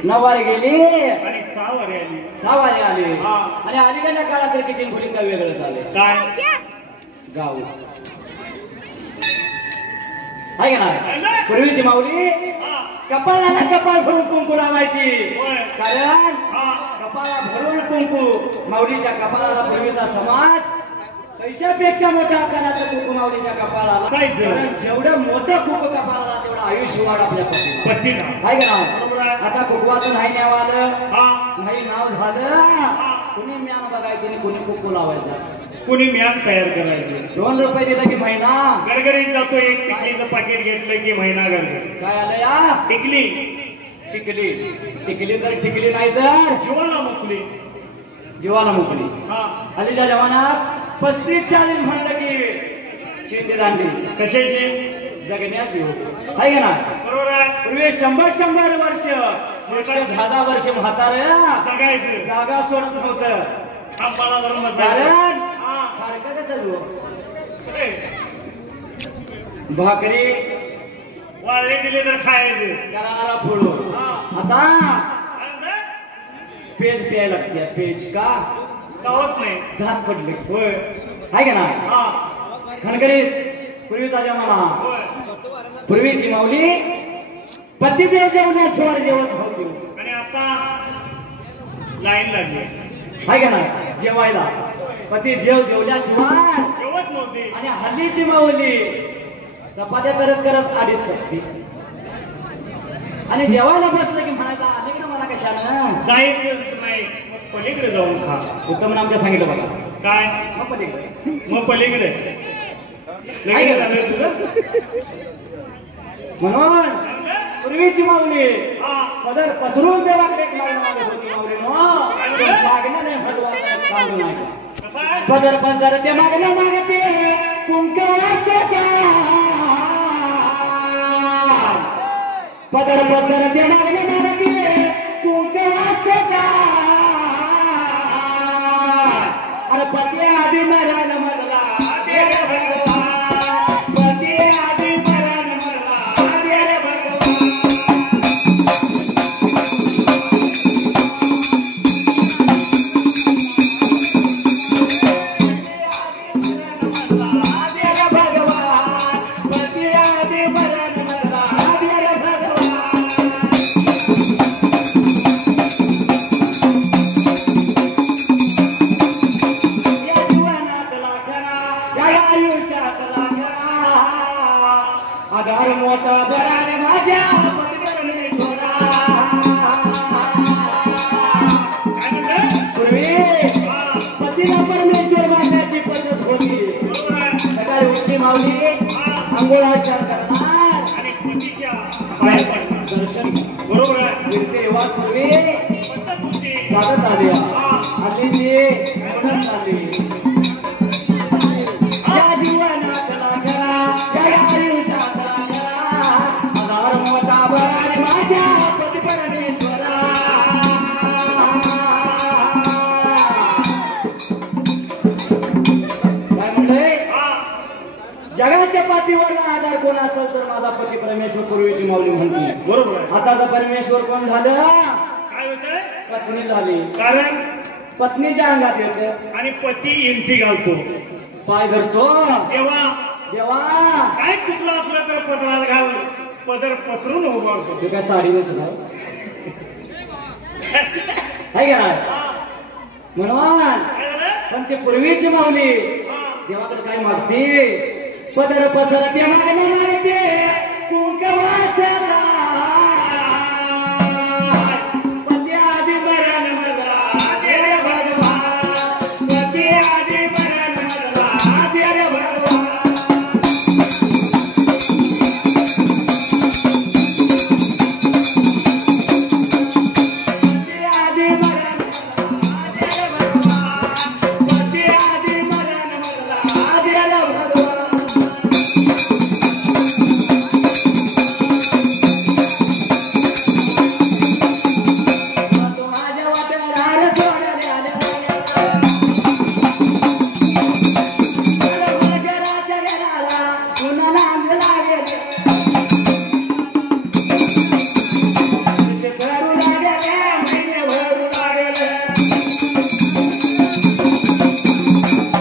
नवारी गेली आणि सहावारी आली आणि अलीकडच्या काळात तर किचन खोलीत वेगळं झाले काय गाव आहे का ना पूर्वीची माऊली कपाळाला कपाळ भरून कुंकू लावायची कारण कपाळा भरून कुंकू माऊलीच्या कपाळाला पूर्वीचा समाज पैशापेक्षा मोठ्या आकाराचं कुंकू माऊलीच्या कपाळाला कारण जेवढं मोठं कुंकू कपाळाला तेवढं आयुष्य वाढ आपल्या पतीला आहे का ना आता कुंकवाचं नाही नाव आलं नाही नाव झालं कुणी म्यान बघायचं आणि कुणी कुंकू लावायचं कुणी म्यान तयार करायचं 2 रुपये दिला की महिना गरगरीत जातो एक टिकलीचं पाकिट घेतलं की महिना गरगर काय आलं या टिकली टिकली टिकली तर टिकली नाही तर जीवाला मुकली जीवाला मुकली आधीच्या जमान्यात 35-40 म्हणलं की शेंडी दांडी कशाची जगण्याची आहे का ना बरोबर आहे पूर्वी 100 वर्ष 110 वर्ष म्हातार जगायचं जागा सोडत नव्हतं खांबाला धरून कारण भाकरी वाळले दिले तर खायचं करारा फोडू आता पेज प्यायला लागते पेज का चावत नाही दात पडले होय आहे का ना खणकरीत पूर्वीचा जमाना पूर्वीची माऊली पतिदेव जेवण्याशिवाय जेवत होती आणि आता लाईन लागली आहे का ना जेवायला पती जेवल्याशिवाय जेवत नव्हती आणि हल्लीची माऊली चपात्या करत करत आधीच सकते आणि जेवायला बसलं की म्हणायचं अनेक ना मला कशानं जायचं नाही पलीकडे जाऊन खा उत्तम आमच्या सांगितलं बघा काय मग पलीकडे म्हणून पूर्वीची माऊली पदर पसरून देवाकडे पदर पसर ते मागणं मागते पदर पसर ते मागणं मागते अरे पती आधी मरण मरला पती आधी मरण मरला आधार मोठा बराने माझ्या पूर्वी पतीला परमेश्वर मानण्याची पद्धत होती सकाळी उठली माऊली अंघोळाचार करणार आणि पतीच्या पाया पडणार दर्शन बरोबर आहे तेव्हा पूर्वी पद्धत होती स्वागत आले आली ती म्हणत आली या जीवनात लागला या आयुष्यात आधार मोठा बराने माझ्या पती परमेश्वरा काय म्हणले जगाच्या पाठीवर आधार कोण असेल तर माझा पती परमेश्वर पूर्वीची माऊली म्हणते बरोबर आताचा परमेश्वर कोण झालं काय होतंय पत्नी झाली कारण पत्नीच्या अंगात येते आणि पती इंती घालतो पाय धरतो तेव्हा देवा काय चुकलं असलं तर पदरात घाल पदर पसरून उभारतो ते काय साडी नेसणार आहे का नाही म्हणून काय झालं पण ते पूर्वीची माऊली देवाकडे काय मागते पदर पसर ते मागणे मागते कुंकवाचा पती आधी मरण मरला देव भगवान पती आधी मरण मरला देव भगवान पती आधी मरण मरला देव भगवान पती आधी मरण मरला देव भगवान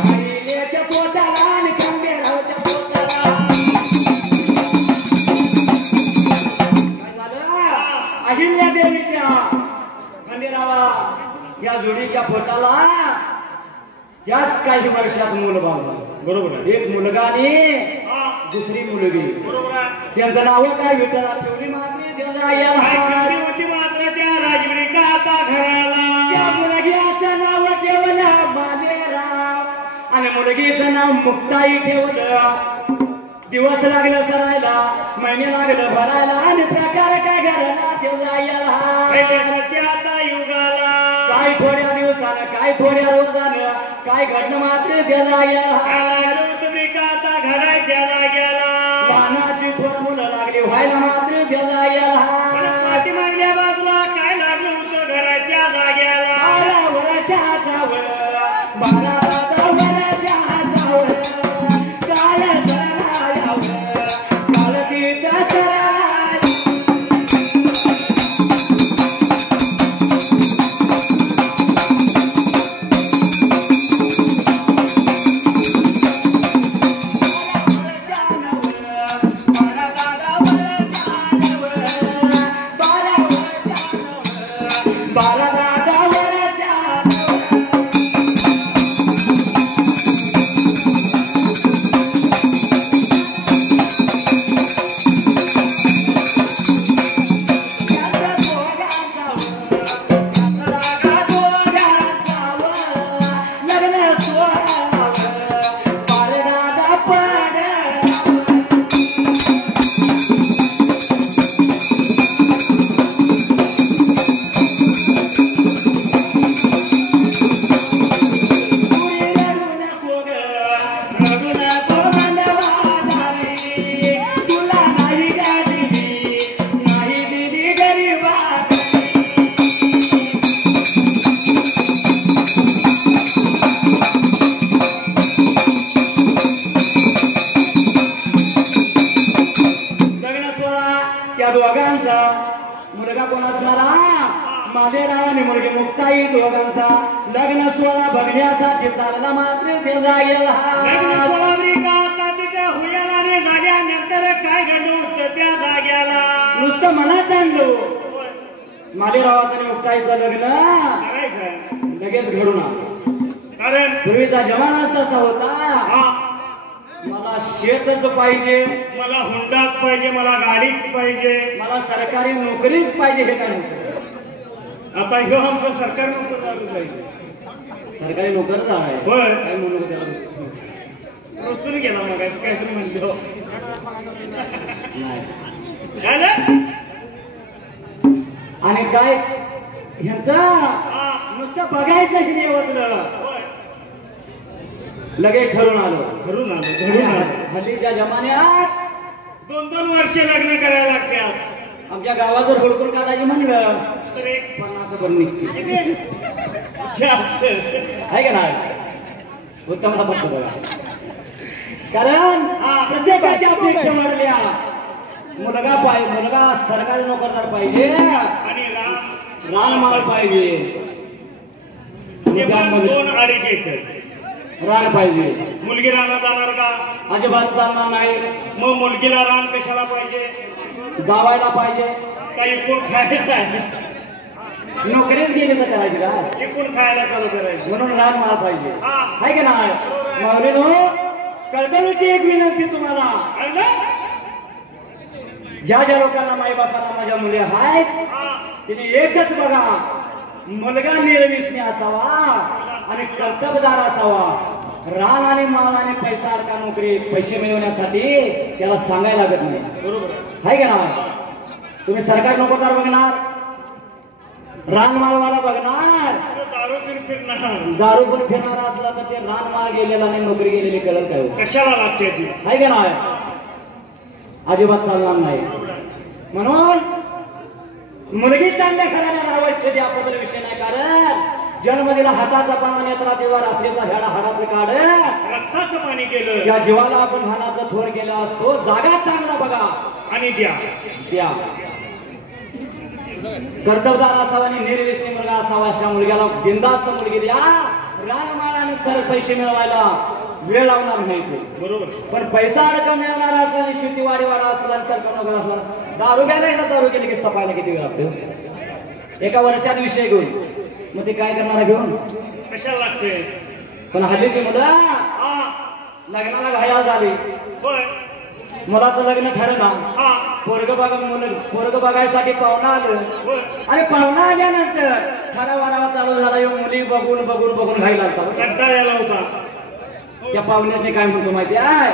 अहिल्याच्या पोटाला आणि खंडेरावच्या पोटाला काय झालं? अहिल्या देवीच्या खंडेरावा या जोडीच्या पोटाला याच काही वर्षात मूल बांधलं. बरोबर आहे. एक मुलगा आणि हा, दुसरी मुलगी. बरोबर आहे. त्यांचं नाव काय? विठ्ठला ठेवली मात्री देवला याला. काय होती मात्र त्या राजबरी का आता घराला. त्या मुलग्याचं नाव ठेवलं मालेराव आणि मुलगीचं नाव मुक्ताई ठेवलं. दिवस लागलं सरायला, महिने लागलं भरायला आणि प्रकार काय घराला देवला याला. आता युगाला काय थोड्या दिवसानं, काय थोड्या रोजानं, काय घडणं मात्र देवला याला. तुम्ही का आता घराच्या जाग्याला. लहानाची थोर मुलं लागली व्हायला मात्र देवला याला. पाठीमागल्या बाजूला काय लागलं होतं घराच्या जाग्याला. 12 वर्षाचा वर, 12 वर्षाचा वर, काल सरायावर, काल तिथं सराय. मुलगा कोण असणारा? मालेराव आणि मुलगी मुक्ताई दोघांचा लग्न सोहळा बघण्यासाठी चालला मात्र ते जागेला. काय घडलं होतं त्या जाग्याला. नुसतं मनात आणलो मालेरावाचं आणि मुक्ताईचं लग्न लगेच घडून आलं. कारण पूर्वीचा जमानाच तसा होता. मला शेतच पाहिजे, मला हुंडाच पाहिजे, मला गाडीच पाहिजे, मला सरकारी नोकरीच पाहिजे हे काय नव्हतं. आता ह्यो आमचं सरकारी नोकर चालू पाहिजे. सरकारी नोकरच आहे. होय. काय म्हणू त्याला रुसून गेला मग काहीतरी म्हणतो. आणि काय ह्यांचा नुसतं बघायचं हिने वाचलं लगेच ठरून आलं. हल्लीच्या जमान्यात 2-2 वर्ष लग्न करायला लागतात. आमच्या गावात जर हुडकून काढायची म्हणलं तर एक 50 पण निघते. जास्त आहे का नाही? उत्तम बघतो बघा. कारण प्रत्येकाच्या अपेक्षा वाढल्या. मुलगा सरकारी नोकरदार पाहिजे आणि रानमाळ पाहिजे. 2-2.5 एकर रान पाहिजे. मुलगी रानात जाणार का? अजिबात चालणार नाही. मग मुलगीला रान कशाला पाहिजे? गावायला पाहिजे. काही कोण खायचं आहे? नोकरीच गेली तर करायची का? एकूण खायला चालू करायचं म्हणून रान मला पाहिजे. आहे का नाही? माऊलीनो, कळकळीची एक विनंती तुम्हाला. ज्या ज्या लोकांना माई बापाला माझ्या मुली आहेत तिने एकच बघा, मुलगा निर्विष्णी असावा आणि कर्तबदार असावा. रान आणि माल आणि पैसा अडका नोकरी पैसे मिळवण्यासाठी त्याला सांगायला लागत नाही. बरोबर आहे का नाही? तुम्ही सरकारी नोकरदार बघणार, रानमालवाला बघणार, दारू पण फिरणारा असला तर ते रानमाल गेलेला आणि नोकरी गेलेली कळत काय कशाला लागते ती? आहे का नाही? अजिबात चालणार नाही. म्हणून मुलगी चांगल्या घराण्याला अवश्य द्या. बदल विषय नाही. कारण जन्म दिला हाताचा पाना नेत्राची वर आपल्याचा ह्याला हाडाचं काढ रक्ताचं पाणी केलं. या जीवाला आपण हानाचा थोर केला असतो. जागा चांगला बघा आणि द्या. कर्तबदार असावा आणि निर्व्यसनी मुलगा असावा. अशा मुलग्याला बिनधास्त मुलगी द्या. रानमाळ आणि सर पैसे मिळवायला वेळ लावणार नाही ते. बरोबर. पण पैसा अडकम मिळणार असला आणि शेती वाडीवाडा असला आणि सरकार नोकर असला, दारू घ्यायला एकदा दारू गेली की सफायला किती वेळ लागतो. एका वर्षात विषय घेऊन मग ते काय करणार घेऊन कशाला लागते. पण हल्लीची मुलं लग्नाला घाया झाली. मुलाचं लग्न ठरलं. पोरग बघायसाठी पाहुणा आलं आणि पाहुणा आल्यानंतर ठरावारावा चालू झाला. येऊन मुली बघून बघून बघून घायला कंटाळा होता. त्या पाहुण्याने काय म्हणतो माहिती आहे,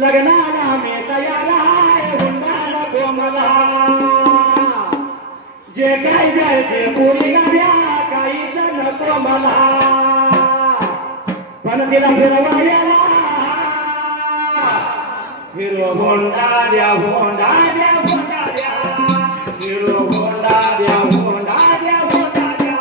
लग्नाला आम्ही तयार आहे, हुंडाला कोमला जे काय द्यायचे पोरीला द्या, काहीच नको मला, पण तिला फिरवायला हिरो होंडा द्या, होंडा द्या, होंडा द्या, हिरो होंडा द्या, होंडा द्या, होंडा द्या.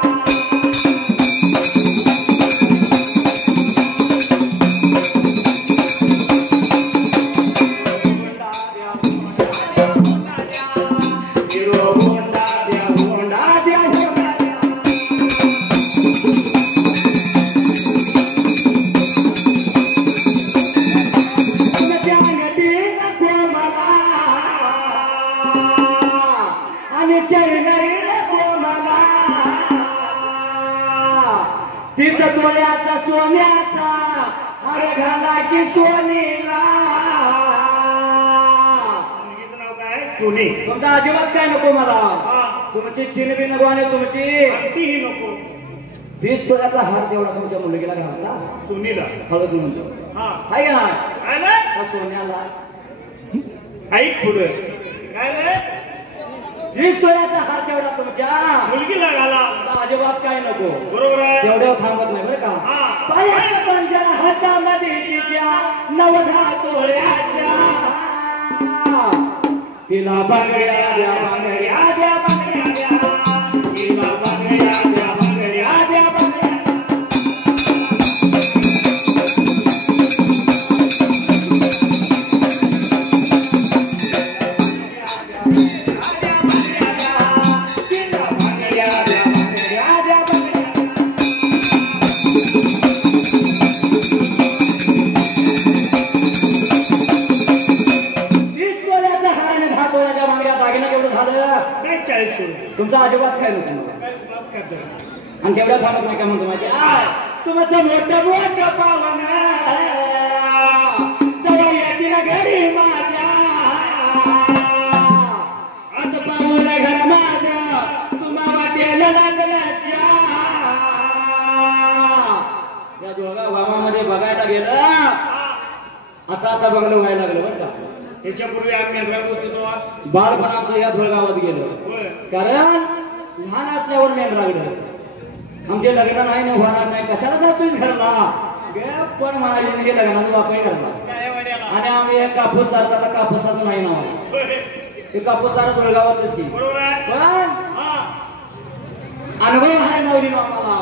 तोळ्याचा सोन्याचा हार घाला की सोनीला. नाव काय? सोनी. तुमचा अजिबात काय नको मला. तुमची चिनबी नको आणि तुमची तीही नको. 30 तोळ्याचा हार तेवढा तुमच्या मुलगीला घालता. सोनीला हळूच म्हणतो हाय का सोन्याला ऐक पुढं काय 30 तोळ्याचा हार तेवढा तुमच्या मुलगीला घाला. अजिबात काय नको. बरोबर आहे. तेवढ्यावर थांबत नाही बरं का. पायाच्या पंजरा हातामध्ये तिच्या 9-10 तोळ्याच्या, तिला बांगड्या द्या, बांगड्या द्या, बांगड्या द्या, तिला बांगड्या द्या, बांगड्या द्या, बांगड्या. तुमचा अजिबात काय नको आणि तेवढ्या थांबत नाही का म्हणतो माहिती तुमचं मोठं मोठं पावन जवळ येतील घरी माझ्या, असं पाहून घर माझं तुम्हा वाटेल लाजल्याच्या. या दोघा गावामध्ये बघायला गेलं आता बघलं व्हायला लागलं बरं का. त्याच्यापूर्वी आम्ही होतो बालपणाचं या धुळगावात गेलो. कारण लहान असल्यावर मेन लागलं. आमचे लग्न नाही ना होणार नाही, कशाला जातोय घरला पण म्हणाले हे लग्नाचा वापर करला. आणि आम्ही एक कापूस चालता तर कापूसाचं नाही नाव हे कापूस चारा धुळगावातच की. पण अनुभव आहे नवरी आम्हाला.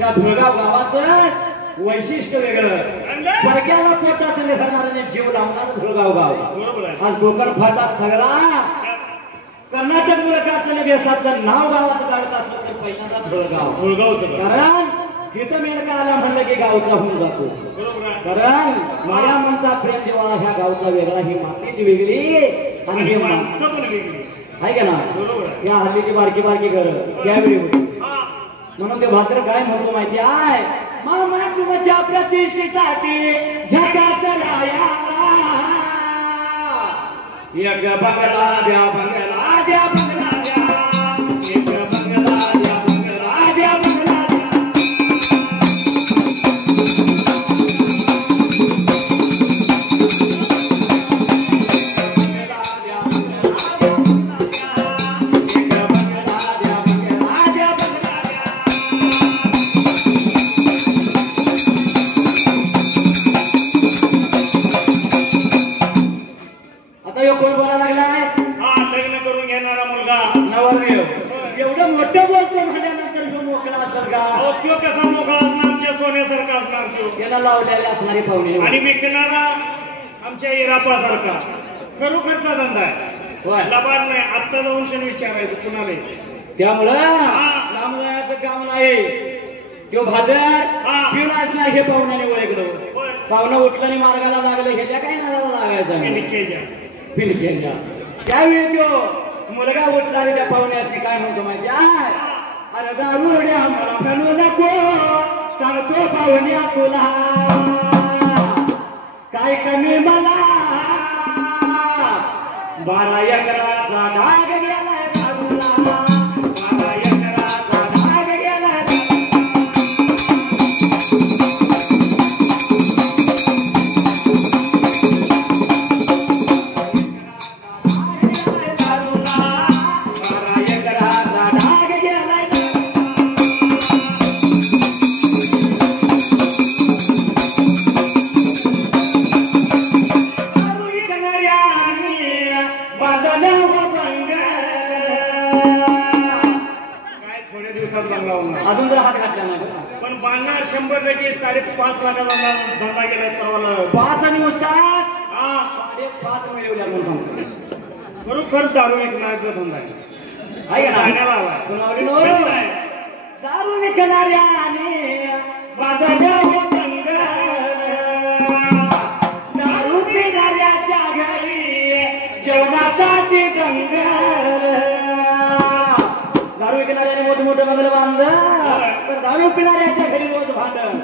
या धुळगाव गावाचं वैशिष्ट्य वेगळं. परक्याला पोटा संघ करणाऱ्याने जीव लावणार धुळगाव गाव. आज कोकण फाटा सगळा कर्नाटक मुलकाचं देशाचं नाव गावाचं काढत असलं तर पहिल्यांदा धुळगाव. कारण इथं मेळका आला म्हणलं की गावचा होऊन जातो. कारण माया म्हणता प्रेम जेव्हा ह्या गावचा वेगळा, ही मातीची वेगळी आणि हे माणसं पण वेगळी आहे का ना. या हल्लीची बारकी बारकी घर त्यावेळी होती. म्हणून ते भात्र काय म्हणतो माहिती आहे, मामा तुमच्या प्रतिष्ठेसाठी झकास राया एक बंगला द्या, बंगला द्या, बंगला द्या, एक बंगला द्या, बंगला द्या, बंगला द्या. एवढं मोठं बोलतो म्हटल्यानंतर जो मोकळा असेल का? तो कसा मोकळा असणार? आमच्या सोन्यासारखा असणार तो. त्याला लावलेले असणारे पाहुणे आणि विकणारा आमच्या इरापासारखा. खरोखरचा धंदा आहे. होय. लबाड नाही. आत्ता जाऊन क्षण विचारायचं कुणाला. त्यामुळं लांब जायचं काम नाही. तो भादर पिऊन असणार हे पाहुण्याने ओळखलं. पाहुणं उठलं आणि मार्गाला लागलं ह्याच्या काय नादाला लागायचं पिणकेच्या. त्यावेळी तो मुलगा उठला आणि त्या पाहुण्यासनी काय म्हणतो माहिती आहे? अरे दारुड्या मला म्हणू नको सांगतो पाहुण्या तुला काय कमी मला 12 एकराचा डाग गेलाय दारूला. 12 एकराचा डाग गेलाय. अजून जर हात घातला नाही पण बांधणार 100% 5.5 लाखाचा धंदा गेलाय परवाला. 5 दिवसात 5.5 मिळवल्या म्हणून सांगतो. खरोखर दारू विकण्याचा धंदा आहे दारू विकणाऱ्या आणि दारू पिणाऱ्याच्या घरी जेवणासाठी दारू विकणाऱ्याने मोठमोठं बंगलं बांधलं तर दारू पिणाऱ्याच्या घरी रोज भांडण.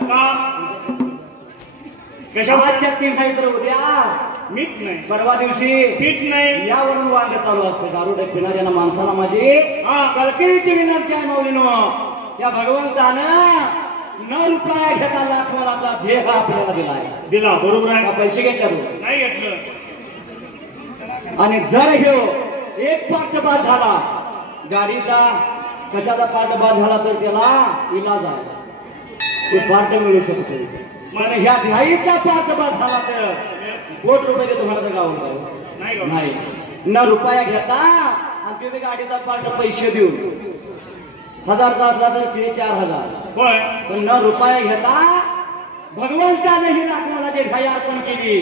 कशाच्या 3 काही तर उद्या मीठ नाही, परवा दिवशी पीठ नाही, यावरून वांग चालू असतं. दारू पिणाऱ्या माणसाला माझी कळकळीची विनंती आहे माऊलीनो. त्या भगवंतानं 9 रुपया घेता लाख मोलाचा ध्येय आपल्याला दिला. बरोबर आहे. पैसे घेतल्या नाही घेतलं. आणि जर हे एक पाठ बाद झाला गाडीचा कशाचा पाठ बाद झाला तर त्याला इलाज आहे. ते पाठ मिळू शकतो. पण ह्या ध्याईचा पाठ बाद झाला तर कोट रुपये देतो मला तर गाव नाही. 9 रुपया घेता आणि तुम्ही गाडीचा पाठ पैसे देऊ 1000चा असला तर ते 4000. पण 9 रुपया घेता भगवंताने ही लाख मोलाची ध्याई अर्पण केली.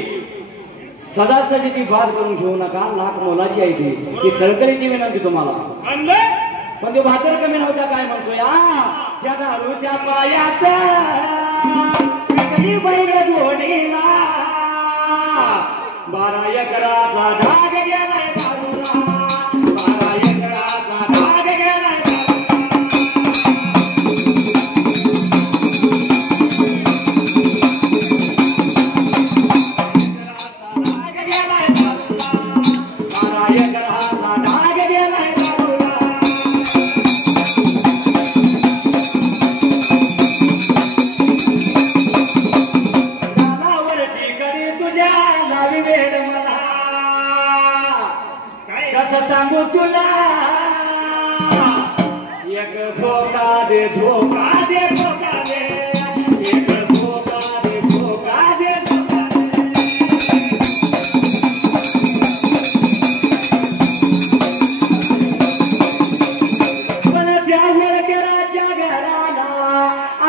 सदासजी ती बाद करून घेऊ नका. लाख मोलाची आहे ती कळकळीची विनंती तुम्हाला. पण तो भाकर कमी नव्हता काय म्हणतो या दारूच्या पायात बैल जोडीला 12 एकराचा डाग गेलाय दारूला. 12 एकराचा डाग गेलाय. सांगू तुला एक झोका दे झोका दे झोका दे एक झोका दे झोका दे झोका पण त्या वळकराच्या घराला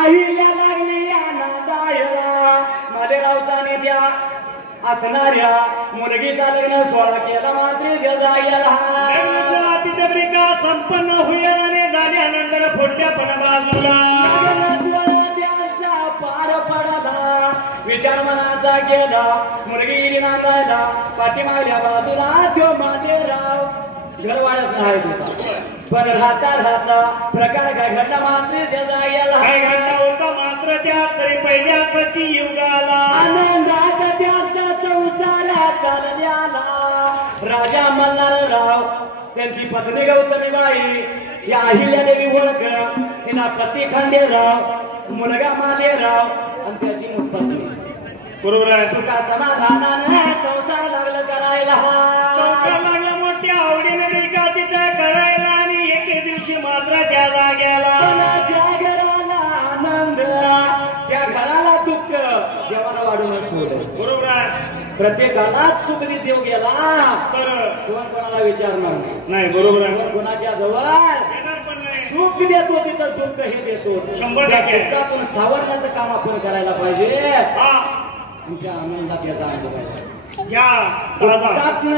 आईला लागली आनंदायला मालेरावचाने त्या असणाऱ्या मुलगीचा लग्न सोहळा केला मात्र संपन्न होईल आणि झाल्यानंतर फोडल्यापणा बाजूला त्यांचा पार पडला. विचार मनाचा केला मुलगी नांदायला पाठीमागल्या बाजूला तो मादेराव घर वाढत राहत होता. पण राहता प्रकार काय घडला मात्र त्याचा काय घडला होता मात्र त्या तरी पहिल्या पती युगाला आनंदात त्यांचा संसार चालल्याला. राजा मल्हारराव त्यांची पत्नी गौतमीबाई या अहिल्यादेवी ओळख तिला पती खांडेराव मुलगा मालेराव आणि त्याची पत्नी. बरोबर आहे. तुका समाधानाने संसार लागलं करायला. संसार लागला मोठ्या आवडीने रिका तिथं करायला आणि एके दिवशी मात्र त्या जाग्याला घराला आनंद त्या घराला दुःख देवाला वाढूनच ठेवलं. बरोबर आहे. प्रत्येकाला सुख देव गेला तर कोण कोणाला विचारणार नाही. बरोबर आहे. कोणाच्या जवळ सुख देतो तिथं दुःख हे देतो. 100% दुःखातून सावरण्याचं काम आपण करायला पाहिजे. आमच्या आनंदात याचा दुःखातून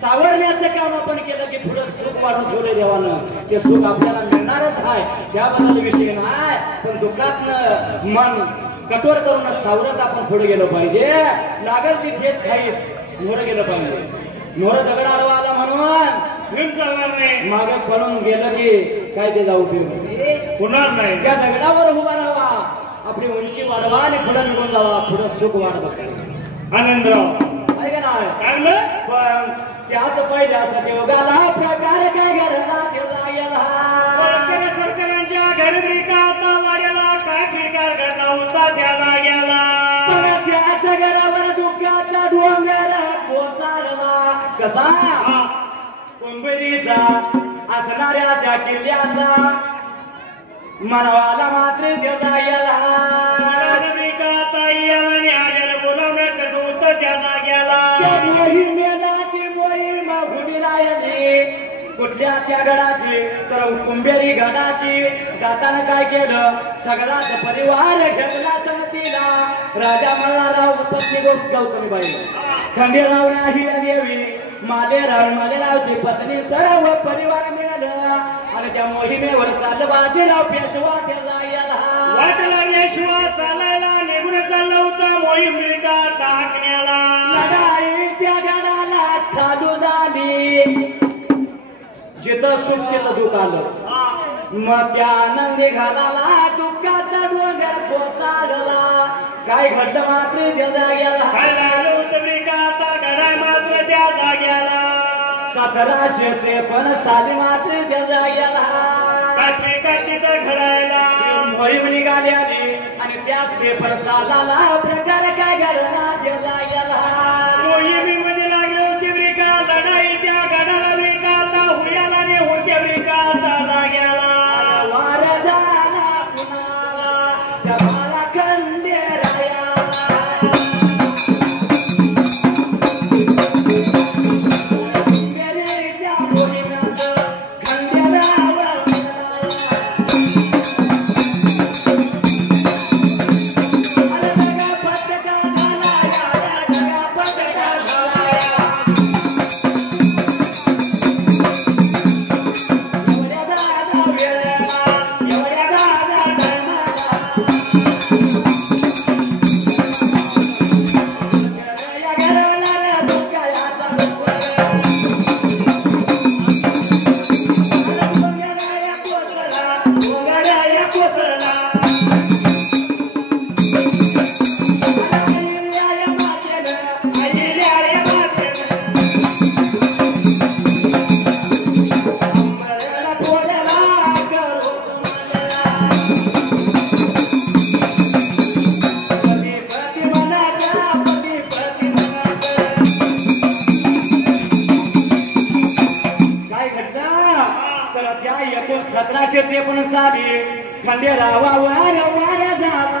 सावरण्याचं काम आपण केलं की पुढे सुख वाढून ठेवले देवानं ते सुख आपल्याला मिळणारच आहे त्याबद्दल विषय नाही पण दुःखातनं मन कठोर करून सावरत आपण पुढे गेलो पाहिजे लागल तिथेच खाई मोर गेलं पाहिजे मोर दगड आडवा आला म्हणून चालणार नाही मागे पळून गेलं की काय ते जाऊ होणार नाही त्या दगडावर उभा राहावा आपली उंची वाढवा आणि पुढे निघून जावा पुढे सुख वाढत आनंदराव आहे का नाही चांगलं पण त्याच पहिल्यासाठी योगाला प्रकार काय घडला सरकारांच्या घरी का आता वाड्याला काय प्रकार घडला होता त्या जाग्याला त्याच्या घरावर दुःखाचा डोंगर कोसळला कसा कुंभरीचा असणाऱ्या त्या किल्ल्याचा मनवाला मात्र त्याचा गेला ताई आणि आग्याला बोलावण्यात कसं होतं त्या जाग्याला कुठल्या त्या गडाची तर कुंभेरी गडाची जाताना काय केलं सगळाच परिवार घेतला संगतीला राजा मल्हारराव पत्नी गौतमीबाई खंडेराव ही देवी मालेरावची पत्नी सर्व परिवार मिळालं आणि त्या मोहिमेवर चाललं बाजीराव पेशवा त्याला वाट लागल्याशिवाय चालायला निघून चाललं होतं मोहीम टाकण्याला लढाई त्या गडाला चालू झाली जिथं सुख तिथं दुःख आलं मग त्या आनंदी घालाला दुःखाचा डोंगर कोसळला काय घडलं मात्र त्या जाग्याला काय झालं होतं ब्रिकाचा घडा मात्र त्या जाग्याला 1753 साली मात्र त्या जाग्याला तिथं घडायला मोहीम निघाली आली आणि त्याच पेपर सालाला प्रकार काय घडला त्या जाग्याला मोहिमेमध्ये लागले होते ब्रिका लढाई त्या गडाला ब्रिकाचा हुयाला ने होत्या ब्रिकाचा जाग्याला वार झाला कुणाला त्या बाळा खंडेरायाला मेरेच्या मोहिमेत खंडेराव खंडेरावावर वार झाला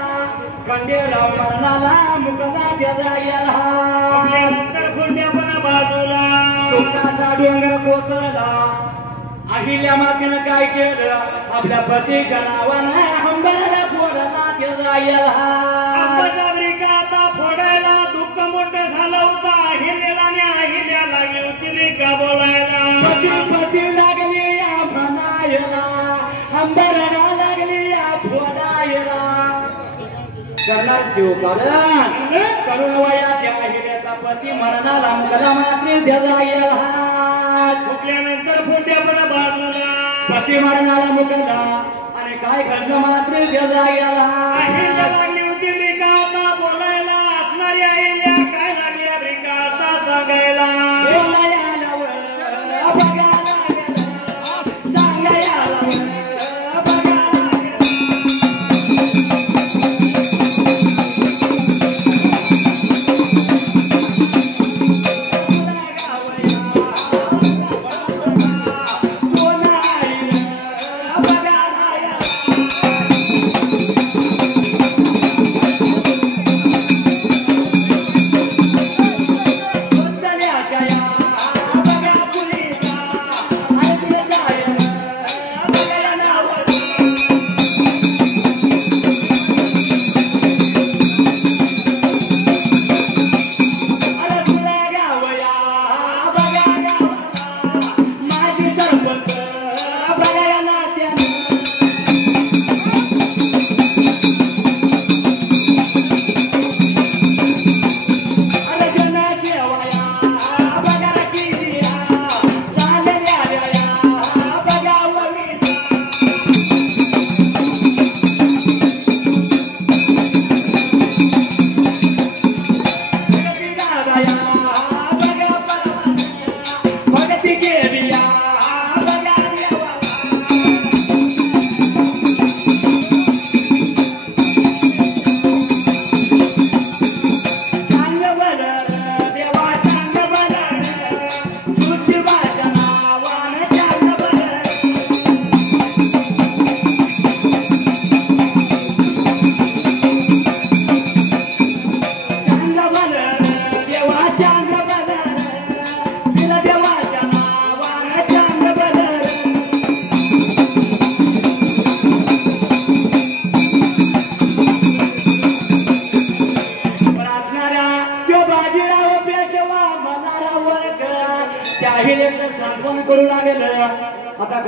खंडेराव मरणाला मुकला त्या जाग्याला बाजूला दुःखाचा डोंगर कोसळला अहिल्या मातेनं काय केलं आपल्या पतीच्या नावानं हंबरला फोडला त्या जाग्याला ब्रिकाचा फोडायला दुःख मोठं झालं होतं अहिल्याला आणि अहिल्या लागली होती ब्रिका बोलायला पती लागली या म्हणायला हंबरला लागली या फोडायला करणार शिव कारण करुण वया त्या अहिल्याचा पती मरणाला मुकला मात्र त्या जाग्याला फुटल्यानंतर फोड्यापणा बाजूला पती मरणाला मुकला आणि काय घडलं मात्र त्या जाग्याला लागली होती ब्रिकाचा बोलायला असणारी अहिल्या काय लागली ब्रिकाचा सांगायला Thank you.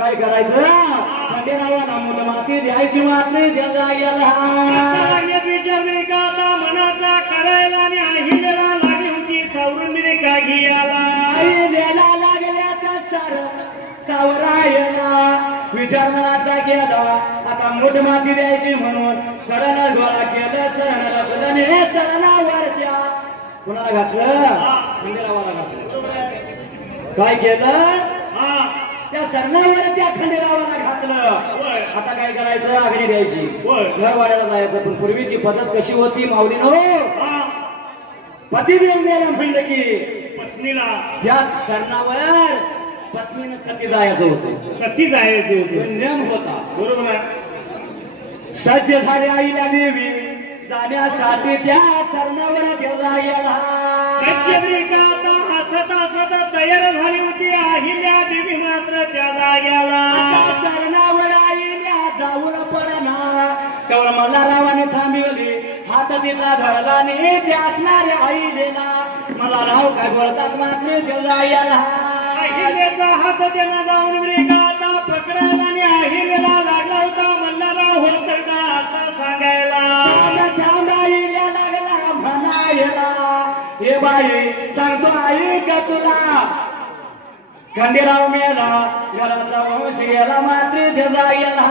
काय करायचं खंडेरावाला मोठ माती द्यायची माती द्यायला गेला विचार का आता मनाचा करायला आणि अहिल्याला लागली होती सावरून मी का घियाला अहिल्याला लागल्या त्या सावरायला विचार मनाचा केला आता मोठ माती द्यायची म्हणून सरांना गोळा केलं सरांना सराने सरांनावर त्या कुणाला घातलं खंडेरावाला घातलं काय केलं त्या सरणावर त्या खंडेरावाला घातलं आता काय करायचं आगणी द्यायची घरवाड्याला जायचं पण पूर्वीची पद्धत कशी होती माऊलीनो पती देऊन द्यायला म्हणलं की पत्नीला त्या सरणावर पत्नीनं सती जायचं होतं सती जायचं होतं नियम होता बरोबर आहे सज्ज झाले आईला देवी जाण्यासाठी त्या सरणावर देवला गेला हसत हसत तयार झाली होती अहिल्या देवी मात्र त्या जाग्याला सरणावर आईल्या जाऊन पडना तेवढं मला रावाने थांबवली हात तिचा धरला ने ते असणारे आई देना मला राव काय बोलतात मात्र देवला गेला अहिल्याचा हात त्यांना जाऊन मृगाता पकडायला आणि अहिल्याला लागला होता मल्हारराव होलकर का आता सांगायला आईल्या लागला म्हणायला हे बाई सांगतो आई का तुला खंडेराव मेला घराचा वंश गेला मात्र त्याला गेला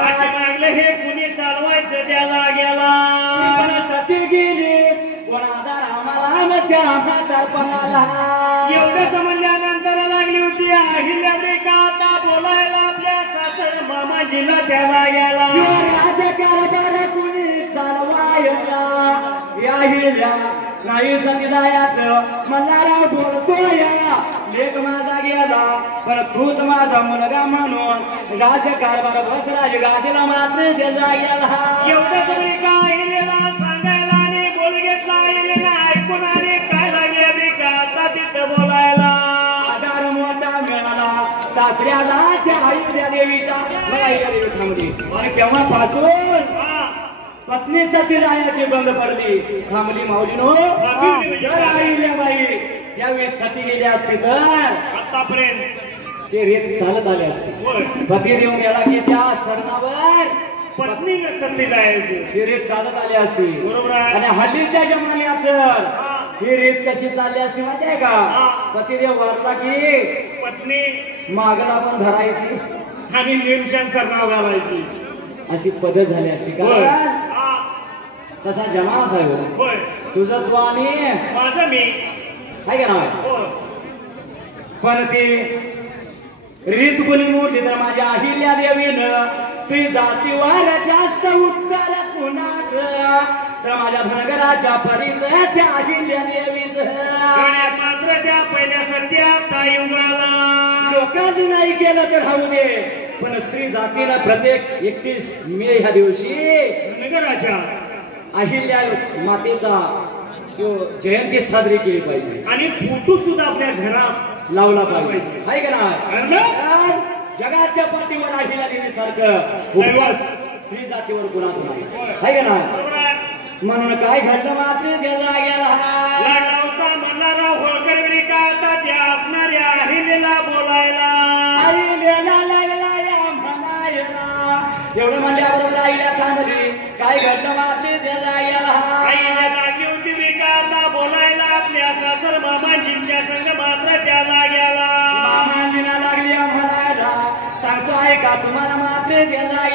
लागलं हे कुणी चालवायचं त्याला गेला सती गेली कोणादार आम्हाला आमच्या म्हातारपणाला एवढं समजल्यानंतर लागली होती अहिल्या का आता बोलायला आपल्या सासर मामाजीला त्याला गेला राजकारभार कुणी चालवायचा याहिल्या नाही सती जायचं मल्हारराव बोलतोय लेख माझा गेला पण तूच माझा मुलगा म्हणून राजकारभार बसराज गादीला मात्र त्याला गेला एवढं तुम्ही का अहिल्याला सांगायला आणि बोल घेतला अहिल्याला ऐकून आणि काय लागले का आता तिथं बोलायला आधार मोठा मिळाला सासऱ्याला त्या अहिल्या देवीच्या देवीमध्ये आणि केव्हापासून पत्नी सती रायाची बंद पडली थांबली माऊलीनो जर आईल्या बाई त्यावेळेस सती गेली असती तर आतापर्यंत ते रेत चालत आले असते पती देऊन गेला की त्या सरणावर पत्नीला सती जायची ही रेत चालत आली असती बरोबर आहे आणि हल्लीच्या जमान्यात ही रेत कशी चालली असती माहिती आहे का पतिदेव वारला की पत्नी मागला पण धरायची आणि निमशान सरनाव घालायची अशी पद्धत झाली असती का तसा जमास आहे होय तुझं तू आणि माझं मी आहे का ना पण ती रीत कोणी मोठी तर माझ्या अहिल्या देवीनं स्त्री जातीवर जास्त उपकार कुणाच तर माझ्या धनगराच्या परीच त्या अहिल्या देवीच मात्र त्या पहिल्या सध्या ताई उगाला लोकांनी नाही केलं तर राहू दे पण स्त्री जातीला प्रत्येक 31 मे ह्या दिवशी धनगराच्या अहिल्या मातेचा जयंती साजरी केली पाहिजे आणि फोटो सुद्धा आपल्या घरात लावला पाहिजे आहे का ना जगाच्या पाठीवर अहिल्या देवीसारखं स्त्री जातीवर गुन्हा आहे का ना म्हणून काय घडलं मात्र गेला लागला होता मल्हारराव होळकर का आता त्या असणाऱ्या अहिल्याला बोलायला अहिल्याला लागला या म्हणायला एवढं म्हणल्यावर आईला थांबली काय घडलं मात्र गेला आईला लागली होती का आता बोलायला आपल्या सासर मामाजींच्या संग मात्र त्या जाग्याला मामाजींना लागली म्हणायला सांगतो आहे का तुम्हाला मात्र गेला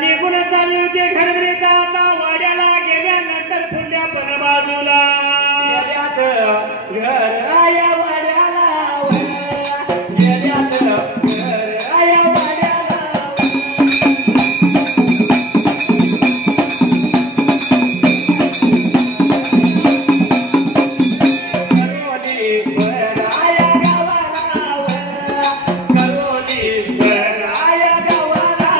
निघून चालली होती घरगरी का आता वाड्याला गेल्यानंतर पुण्या पर बाजूला घर आया वाड्याला गेल्यात घर आया वाड्याला करोली घर आया गावाला करोली घर आया गावाला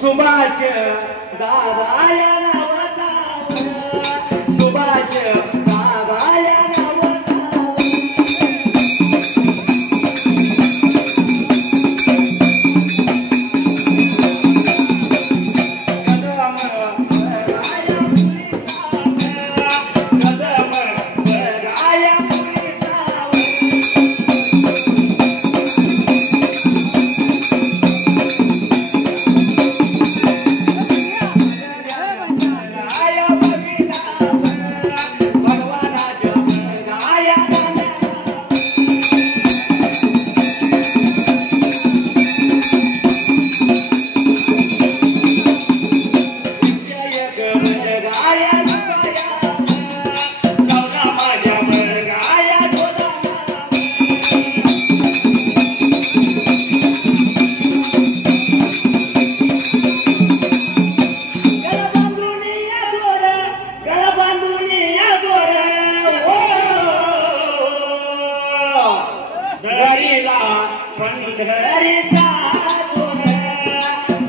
सुभाष दादाया नावाचा सुभाष दादाया नावाचा पंढरीचा जोर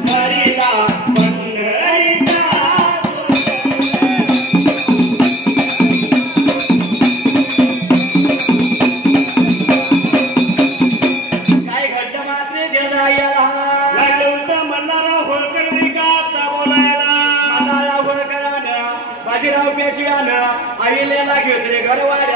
हरीला पंढरीचा काय घडलं मात्र देजा याला लागलं होतं मल्हारराव होळकर विकाचा बोलायला मल्हारराव होळकरानं बाजीराव पेशव्यानं आईलेला घेतले घरवाड्या